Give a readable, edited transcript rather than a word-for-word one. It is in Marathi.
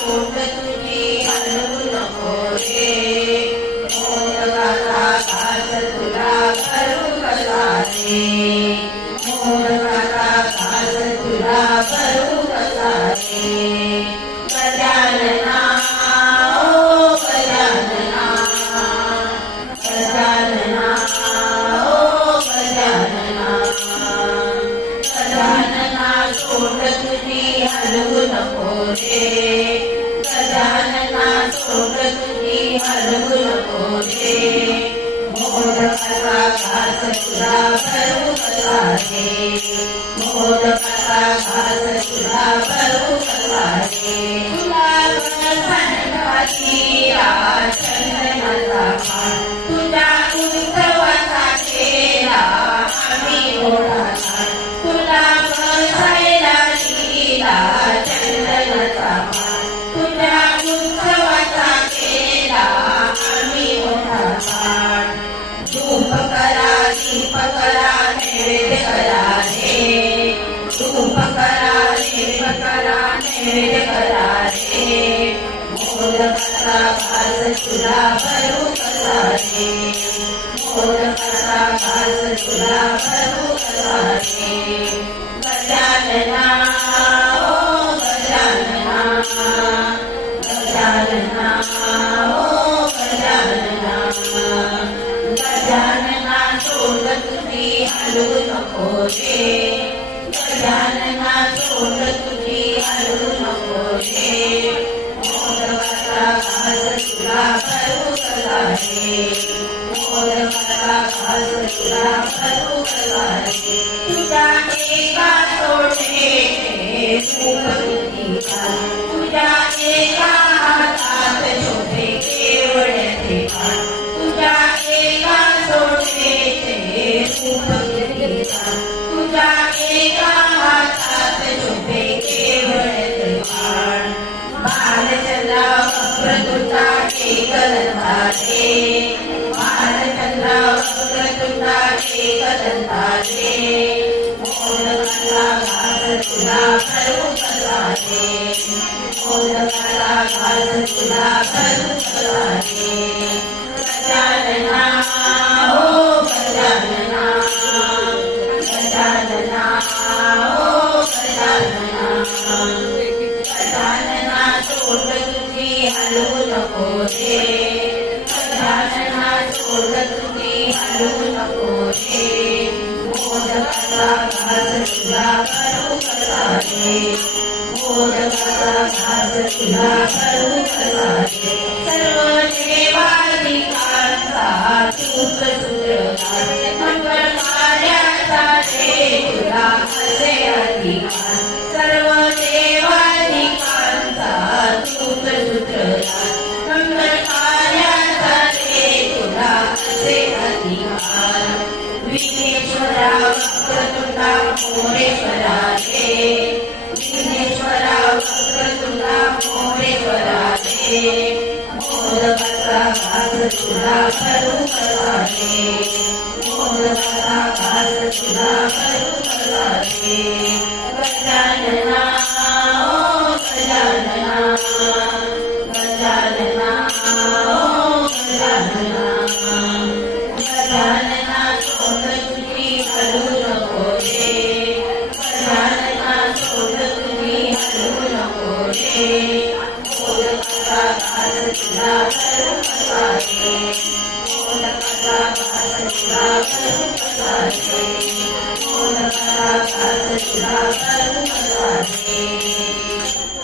सोड तुझी हलवू नको रे मोदकाचा घास तुला भरू कसा रे मोदकाचा घास तुला भरू कसा रे गजानना ओ गजानना गजानना ओ गजानना गजानना सोड तुझी हलवू नको रे गजानना सोड तुझी हलवू नको रे मोदकाचा घास तुला भरू कसा रे मोदकाचा घास तुला भरू कसा रे तुला घालीला चंदनाचा हार तुझ्या उत्सवाचा केला आम्ही ओढाला तुला बसायला दिला चंदनाचा हार तुझ्या उत्सवाचा केला आम्ही ओढाला धूप करा दीप करा नैवेद्य करा रे धूप करा दीप करा नैवेद्य करा रे मोदकाचा घास तुला भरू कसा रे मोदकाचा घास तुला भरू कसा रे गजानना ओ गजानना गजानना ओ गजानना गजानना सोड तुझी हलवू नको रे गजानना सोड तुझी हलवू नको रे मोदकाचा घास तुला भरू कसा रे मोदकाचा घास तुला भरू कसा रे तुझ्या एका सोडे सुख तुझी तुझ्या एका हातात शोभे केवळ ते तुझ्या एका सोडे सुख तुझी तुझ्या एका हातात शोभे केवळ ते बालचंद्र वक्र तुझा एक दंता रे बालचंद्र वक्र तुझा एक दंता रे मोदकाचा घास तुला भरू कसा रे मोदकाचा घास तुला भरू कसा रे गजानना ओ गजानना गजानना ओ गजानना गजानना सोड तुझी हलवू नको रे गजानना सोड तुझी हलवू नको रे मोदकाचा घास तुला भरू कसा रे मोदकाचा घास तुला भरू कसा रे सर्व देवाधिकांचा तूच सूत्रधार मंगळ कार्याचा रे तुला असे अधिकार सर्व देवाधिकांचा तूच सूत्रधार मंगळ कार्याचा रे तुला असे अधिकार विघ्नेश्वरा वक्रतुंडा मोरेश्वरा रे विघ्नेश्वरा वक्रतुंडा मोरेश्वरा रे मोदकाचा घास तुला भरू कसा रे मोदकाचा घास तुला भरू कसा रे गजानना ओ गजानना गजानना ओ गजानना गजानना सोड तुझी हलवू नको रे गजानना सोड तुझी हलवू नको रे मोदकाचा घास तुला भरू कसा रे मोदकाचा घास तुला भरू कसा रे मोदकाचा घास तुला